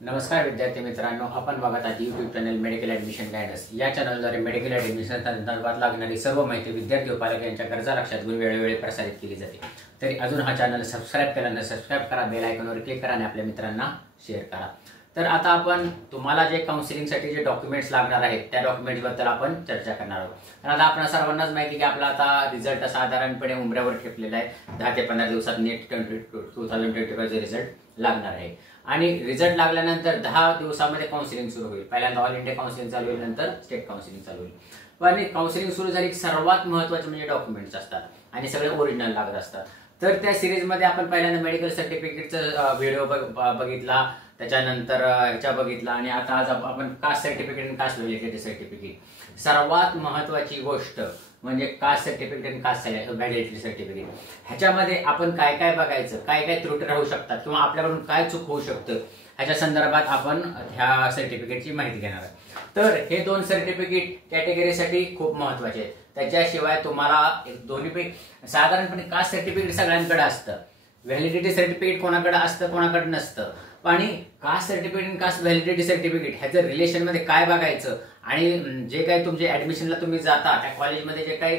नमस्कार विद्यार्थी मित्रांनो, आपण बघत आहात YouTube channel medical admission guidance. या चॅनलद्वारे मेडिकल ॲडमिशन संदर्भात लागणारी सर्व माहिती विद्यार्थी व पालक यांच्या गरजा लक्षात घेऊन वेळोवेळी प्रसारित केली जाते। तरी अजून हा चॅनल सबस्क्राइब केला नसेल, सबस्क्राइब करा, बेल आयकॉनवर क्लिक करा आणि आपल्या मित्रांना शेअर करा। तर आता आपण तुम्हाला जे काउन्सिलिंगसाठी जे डॉक्युमेंट्स लागणार आहेत त्या डॉक्युमेंट्सबद्दल आपण चर्चा करणार आहोत। तर आता आपल्या सर्वांनाच माहिती की आपला आता रिझल्ट साधारणपणे उंबऱ्यावर ठेपलेला आहे। 10 ते 15 दिवसात नीट 2025 चा रिझल्ट लागणार आहे आणि रिझल्ट लागल्यानंतर 10 दिवसामध्ये काउन्सिलिंग सुरू होईल। पहिल्यांदा ऑल इंडिया काउन्सिलिंग चालू होईल, नंतर स्टेट काउन्सिलिंग चालू होईल। पण काउन्सिलिंग सुरू झाली सर्वात महत्त्वाचे म्हणजे डॉक्युमेंट्स असतात आणि सगळे ओरिजिनल लागत असतात। तर त्या सिरीजमध्ये आपण पहिल्यांदा मेडिकल सर्टिफिकेटचा व्हिडिओ बघितला, त्याच्यानंतर ह्याच्या बघितला आणि आता आज आपण कास्ट सर्टिफिकेट आणि कास्ट व्हॅलिडिटी सर्टिफिकेट। सर्वात महत्त्वाची गोष्ट म्हणजे कास्ट सर्टिफिकेट आणि कास्ट व्हॅलिडिटी सर्टिफिकेट। ह्याच्यामध्ये आपण काय काय बघायचं, काय काय त्रुटी राहू शकतात किंवा आपल्याकडून काय चूक होऊ शकतं ह्याच्या संदर्भात आपण ह्या सर्टिफिकेटची माहिती घेणार आहे। तर हे दोन सर्टिफिकेट कॅटेगरीसाठी खूप महत्त्वाचे आहेत। त्याच्याशिवाय तुम्हाला दोन्हीपैकी साधारणपणे कास्ट सर्टिफिकेट सगळ्यांकडे असतं, व्हॅलिडिटी सर्टिफिकेट कोणाकडे असतं कोणाकडे नसतं। आणि कास्ट सर्टिफिकेट आणि कास्ट व्हॅलिडिटी सर्टिफिकेट ह्याचं रिलेशन मध्ये काय बघायचं आणि जे काही तुमचे ऍडमिशनला तुम्ही जाता त्या कॉलेजमध्ये जे काही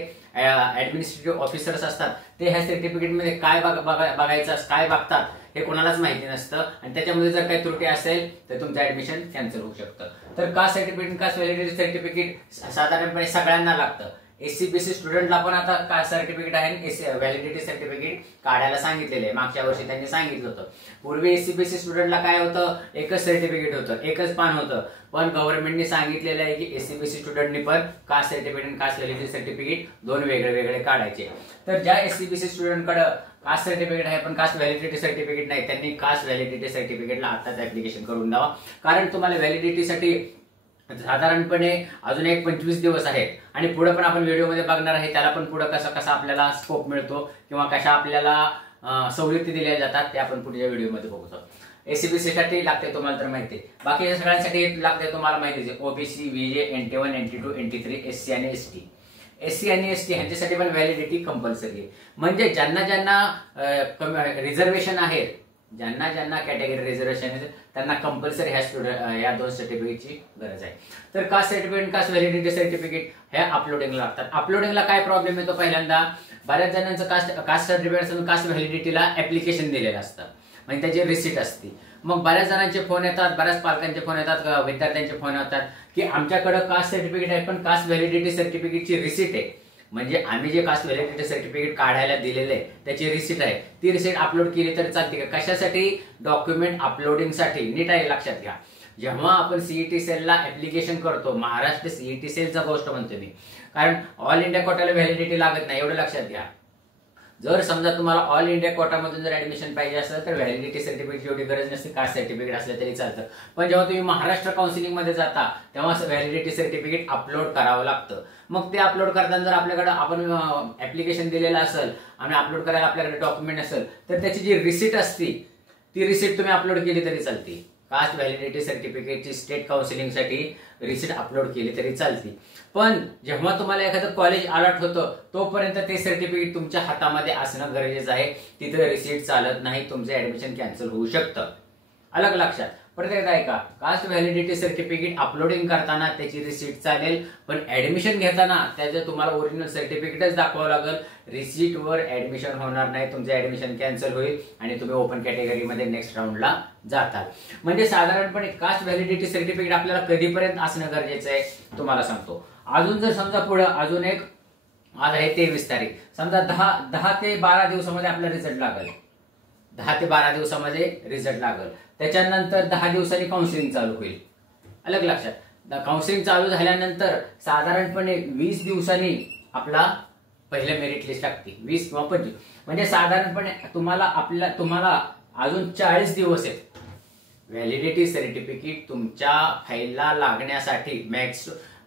ऍडमिनिस्ट्रेटिव्ह ऑफिसर्स असतात ते ह्या सर्टिफिकेटमध्ये काय बघायचं, काय बघतात हे कोणालाच माहिती नसतं आणि त्याच्यामध्ये जर काही त्रुटी असेल तर तुमचं ऍडमिशन कॅन्सल होऊ शकतं। तर caste certificate caste validity certificate साधारणपणे सगळ्यांना लागतं। एससीबीसी स्टुडंटला पण आता कास्ट सर्टिफिकेट आहे आणि व्हॅलिडिटी सर्टिफिकेट काढायला सांगितलेलं आहे। मागच्या वर्षी त्यांनी सांगितलं होतं। पूर्वी एससीबीसी स्टुडंटला काय होतं, एकच सर्टिफिकेट होतं, एकच पान होतं। पण गव्हर्नमेंटने सांगितलेलं आहे की एससीबीसी स्टुडंटनी पण कास्ट सर्टिफिकेट आणि कास्ट व्हॅलिडिटी सर्टिफिकेट दोन वेगळे वेगळे काढायचे। तर ज्या एससीबीसी स्टुडंटकडे कास्ट सर्टिफिकेट आहे पण कास्ट व्हॅलिडिटी सर्टिफिकेट नाही, त्यांनी कास्ट व्हॅलिडिटी सर्टिफिकेटला आताच ऍप्लिकेशन करून द्यावा। कारण तुम्हाला व्हॅलिडिटीसाठी साधारणपणे अजून एक 25 दिवस आहेत आणि पुढे पण आपण व्हिडिओमध्ये बघणार आहे त्याला पण पुढे कसा आपल्याला स्कोप मिळतो किंवा कशा आपल्याला सवलती दिल्या जातात ते आपण पुढच्या व्हिडिओमध्ये बघतो। एससीबीसी साठी लागते तुम्हाला तर माहिती आहे, बाकी सगळ्यांसाठी लागते तुम्हाला माहिती आहे। OBC, VJ, NT1, NT2, NT3, SC आणि एसटी। एससी आणि एसटी ह्यांच्यासाठी पण व्हॅलिडिटी कंपल्सरी आहे। म्हणजे ज्यांना रिझर्वेशन आहेत, ज्यांना कॅटेगरी रिझर्वेशन आहे त्यांना कंपल्सरी ह्या दोन सर्टिफिकेटची गरज आहे। तर caste certificate caste validity certificate हे अपलोडिंगला लागतात। अपलोडिंगला काय प्रॉब्लेम येतो, पहिल्यांदा बऱ्याच जणांचं कास्ट सर्टिफिकेट कास्ट व्हॅलिडिटीला ऍप्लिकेशन दिलेलं असतं म्हणजे त्याची रिसिट असते। मग बऱ्याच जणांचे फोन येतात, बऱ्याच पालकांचे फोन येतात, विद्यार्थ्यांचे फोन येतात की आमच्याकडे कास्ट सर्टिफिकेट आहे पण कास्ट व्हॅलिडिटी सर्टिफिकेटची रिसिट आहे, म्हणजे आम्ही जे कास्ट व्हॅलिडिटी सर्टिफिकेट काढायला दिलेले आहे त्याची रिसिट आहे, ती रिसिट अपलोड केली तर चालते का? कशासाठी? डॉक्युमेंट अपलोडिंगसाठी। नीट आहे, लक्षात घ्या। जेव्हा आपण सीईटी सेलला ऍप्लिकेशन करतो, महाराष्ट्र सीईटी सेलचा गोष्ट म्हणतो मी, कारण ऑल इंडिया कोटाला व्हॅलिडिटी लागत नाही, एवढं लक्षात घ्या। जर समजा तुम्हाला ऑल इंडिया कोटामधून जर ऍडमिशन पाहिजे असेल तर व्हॅलिडिटी सर्टिफिकेटची एवढी गरज नसते, कास्ट सर्टिफिकेट असलं तरी चालतं। पण जेव्हा तुम्ही महाराष्ट्र काउन्सिलिंग मध्ये जाता तेव्हा व्हॅलिडिटी सर्टिफिकेट अपलोड करावं लागतं। मग ते अपलोड करताना जर आपल्याकडे आपण ऍप्लिकेशन दिलेलं असेल आणि अपलोड करायला आपल्याकडे डॉक्युमेंट असेल तर त्याची जी रिसिट असती ती रिसिट तुम्ही अपलोड केली तरी चालते। कास्ट व्हॅलिडिटी सर्टिफिकेटची स्टेट काउन्सिलिंगसाठी रिसिट अपलोड केली तरी चालते। पण जेव्हा तुम्हाला एखादं कॉलेज अलॉट होतं तोपर्यंत ते सर्टिफिकेट तुमच्या हातामध्ये असणं गरजेचं आहे। तिथं रिसिट चालत नाही, तुमचं ऍडमिशन कॅन्सल होऊ शकतं। अलग लक्षात। परत एकदा ऐका, कास्ट व्हॅलिडिटी सर्टिफिकेट अपलोडिंग करताना त्याची रिसिट चालेल, पण ऍडमिशन घेताना त्याचं तुम्हाला ओरिजिनल सर्टिफिकेटच दाखवावं लागेल। रिसिटवर ऍडमिशन होणार नाही, तुमचं ऍडमिशन कॅन्सल होईल आणि तुम्ही ओपन कॅटेगरीमध्ये नेक्स्ट राऊंडला जाताल। म्हणजे साधारणपणे कास्ट व्हॅलिडिटी सर्टिफिकेट आपल्याला कधीपर्यंत असणं गरजेचं आहे तुम्हाला सांगतो। अजून जर समजा पुढे अजून एक आज आहे 23 तारीख, समजा 10 ते 12 दिवसामध्ये आपला रिझल्ट लागेल, 10 ते 12 दिवसामध्ये रिझल्ट लागेल। त्याच्यानंतर 10 दिवसांनी काउन्सिलिंग चालू होईल। अलग लक्षात, काउन्सिलिंग चालू झाल्यानंतर साधारणपणे 20 दिवसांनी आपला पहिलं मेरिट लिस्ट लागते, 20 किंवा 25। म्हणजे साधारणपणे तुम्हाला अजून 40 दिवस आहेत व्हॅलिडिटी सर्टिफिकेट तुमच्या फाईलला लागण्यासाठी।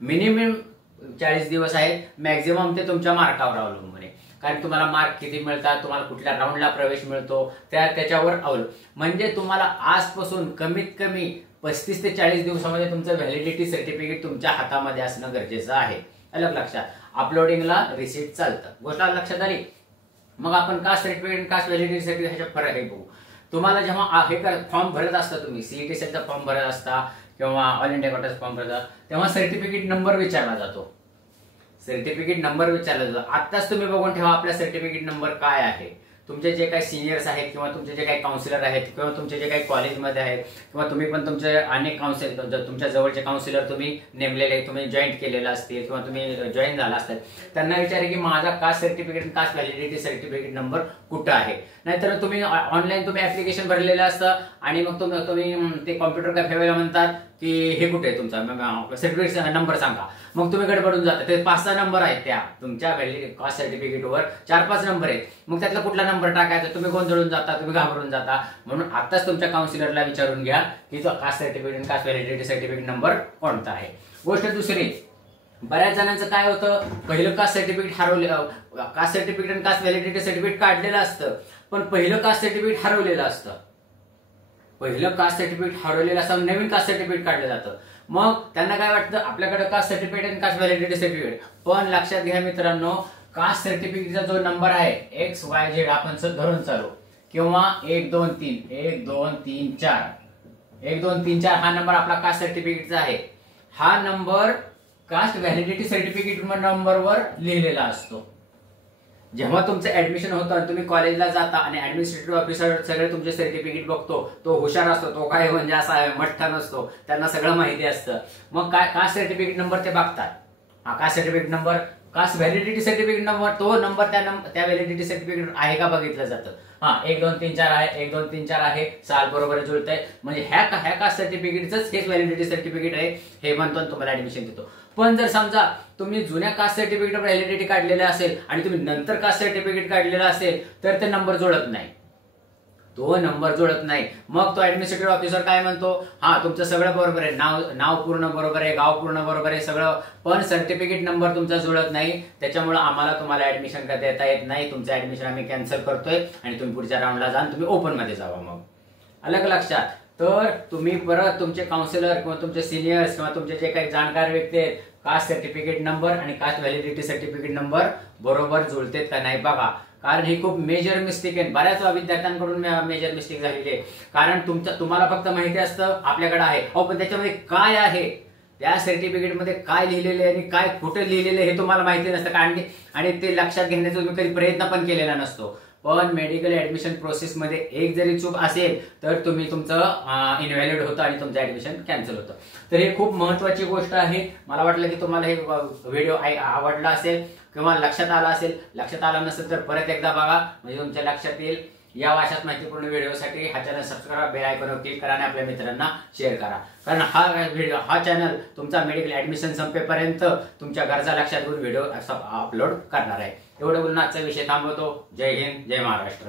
मिनिमम 40 दिवस आहेत, मॅक्झिमम ते तुमच्या मार्कावर अवलंबून आहे। कारण तुम्हाला मार्क किती मिळतात, तुम्हाला कुठल्या राऊंडला प्रवेश मिळतो त्याच्यावर अवलंबून। म्हणजे तुम्हाला आजपासून कमीत कमी 35 ते 40 दिवसामध्ये तुमचं व्हॅलिडिटी सर्टिफिकेट तुमच्या हातामध्ये असणं गरजेचं आहे। अलग लक्षात। अपलोडिंगला रिसिट चालतं, गोष्ट लक्षात आली। मग आपण caste certificate caste validity certificate ह्याच्या फरक आहे बघू। तुम्हाला जेव्हा हे फॉर्म भरत असता, तुम्ही सीईटी सेलचा फॉर्म भरत असता किंवा ऑल इंडिया कोटाचा फॉर्म भरत असता, तेव्हा सर्टिफिकेट नंबर विचारला जातो. सर्टिफिकेट नंबर विचारला जातो. आत्ताच तुम्ही बघून ठेवा आपला सर्टिफिकेट नंबर काय आहे. तुमचे जे काही सिनियर्स आहेत किंवा तुमचे जे काही काउन्सिलर आहेत किंवा तुमचे जे काही कॉलेजमध्ये आहेत किंवा तुम्ही पण तुमचे अनेक तुमच्या जवळचे काउन्सिलर तुम्ही नेमलेले, तुम्ही जॉईन केलेला असतील किंवा तुम्ही जॉईन झाला असतात, त्यांना विचारा की माझा caste certificate, caste validity certificate number कुठं आहे. नाहीतर तुम्ही ऑनलाईन तुम्ही ऍप्लिकेशन भरलेलं असतं आणि मग तुम्ही ते कॉम्प्युटर कॅफेला म्हणतात की हे कुठे आहे तुमचा सर्टिफिकेट नंबर सांगा. मग तुम्ही गडबडून जाता. ते 5-6 नंबर आहेत त्या तुमच्या कास्ट सर्टिफिकेटवर, 4-5 नंबर आहेत. मग त्यातला कुठला नंबर टाकायचा, तुम्ही गोंधळून जाता, तुम्ही घाबरून जाता. म्हणून आताच तुमच्या काउन्सिलरला विचारून घ्या की तो caste certificate, caste validity certificate number कोणता आहे. गोष्ट दुसरी, बऱ्याच जणांचं काय होतं, पहिलं कास्ट सर्टिफिकेट हरवलं, कास्ट सर्टिफिकेट आणि कास्ट व्हॅलिडिटी सर्टिफिकेट काढलेलं असतं, पण पहिलं कास्ट सर्टिफिकेट हरवलेलं असतं. पहिलं कास्ट सर्टिफिकेट हरवलेलं असतं, नवीन कास्ट सर्टिफिकेट काढलं जातं. मग त्यांना काय वाटतं, आपल्याकडे कास्ट सर्टिफिकेट आणि कास्ट व्हॅलिडिटी सर्टिफिकेट. पण लक्षात घ्या मित्रांनो, कास्ट सर्टिफिकेटचा जो नंबर आहे XYZ आपण धरून चालू किंवा 1 2 3 1 2 3 4 1 2 3 4 हा नंबर आपला कास्ट सर्टिफिकेटचा आहे. हा नंबर कास्ट व्हॅलिडिटी सर्टिफिकेट नंबरवर लिहिलेला असतो. जेव्हा तुमचं ऍडमिशन होतं आणि तुम्ही कॉलेजला जाता आणि ऍडमिनिस्ट्रेटिव्ह ऑफिसर सगळे तुमचे सर्टिफिकेट बघतो, तो हुशार असतो, तो काय म्हणजे असा मठ्ठा नसतो, त्यांना सगळं माहिती असतं. मग काय कास्ट सर्टिफिकेट नंबर ते बघतात. हा caste certificate number, caste validity certificate number, तो नंबर त्या व्हॅलिडिटी सर्टिफिकेट आहे का बघितलं जातं. 1 2 3 4 आहे, 1 2 3 4 आहे, साल बरोबर जुळतंय, म्हणजे ह्या कास्ट सर्टिफिकेटच हेच व्हॅलिडिटी सर्टिफिकेट आहे हे म्हणतो, तुम्हाला ऍडमिशन देतो. पण जर समजा तुम्ही जुन्या कास्ट सर्टिफिकेट व्हॅलिडिटी काढलेलं असेल आणि तुम्ही नंतर कास्ट सर्टिफिकेट काढलेलं असेल तर ते नंबर जुळत नाही, तो नंबर जुळत नाही. मग तो ऍडमिनिस्ट्रेटिव्ह ऑफिसर काय म्हणतो, तुमचं सगळं बरोबर आहे, नाव पूर्ण बरोबर आहे, गाव पूर्ण बरोबर आहे सगळं, पण सर्टिफिकेट नंबर तुमचा जुळत नाही, त्याच्यामुळे आम्हाला तुम्हाला ऍडमिशन का देता येत नाही, तुमचं ऍडमिशन आम्ही कॅन्सल करतोय आणि तुम्ही पुढच्या राऊंडला जा, तुम्ही ओपन मध्ये जावा. मग अलग लक्षात. तर तुम्ही परत तुमचे काउन्सिलर किंवा तुमचे सिनियर्स किंवा तुमचे जे काही जाणकार व्यक्ती आहेत, कास्ट सर्टिफिकेट नंबर आणि कास्ट व्हॅलिडिटी सर्टिफिकेट नंबर बरोबर जुळतेत का नाही बघा. कारण ही खूप मेजर मिस्टेक आहे, बऱ्याच विद्यार्थ्यांकडून मेजर मिस्टेक झालेली आहे. कारण तुम्हाला फक्त माहिती असतं आपल्याकडे आहे, पण त्याच्यामध्ये काय आहे, त्या सर्टिफिकेटमध्ये काय लिहिलेले आणि काय कुठे लिहिलेले हे तुम्हाला माहिती नसतं. आणि ते लक्षात घेण्याचा तुम्ही कधी प्रयत्न पण केलेला नसतो. पण मेडिकल ऍडमिशन प्रोसेसमध्ये एक जरी चूक असेल तर तुमचं इनव्हॅलिड होतं आणि तुमचं ऍडमिशन कॅन्सल होतं. तर हे खूप महत्वाची गोष्ट आहे. मला वाटलं की तुम्हाला हे व्हिडिओ आवडला असेल किंवा लक्षात आला असेल. लक्षात आला नसेल तर परत एकदा बघा, म्हणजे तुमच्या लक्षात येईल. या अशाच माहितीपूर्ण व्हिडिओसाठी हा चॅनल सबस्क्राईब, बेल आयकॉनवर क्लिक करा आणि आपल्या मित्रांना शेअर करा. कारण हा चॅनल तुमचा मेडिकल ऍडमिशन संपेपर्यंत तुमच्या गरजा लक्षात घेऊन व्हिडिओ अपलोड करणार आहे. एवढं बोलून आजचा विषय थांबवतो. जय हिंद, जय महाराष्ट्र.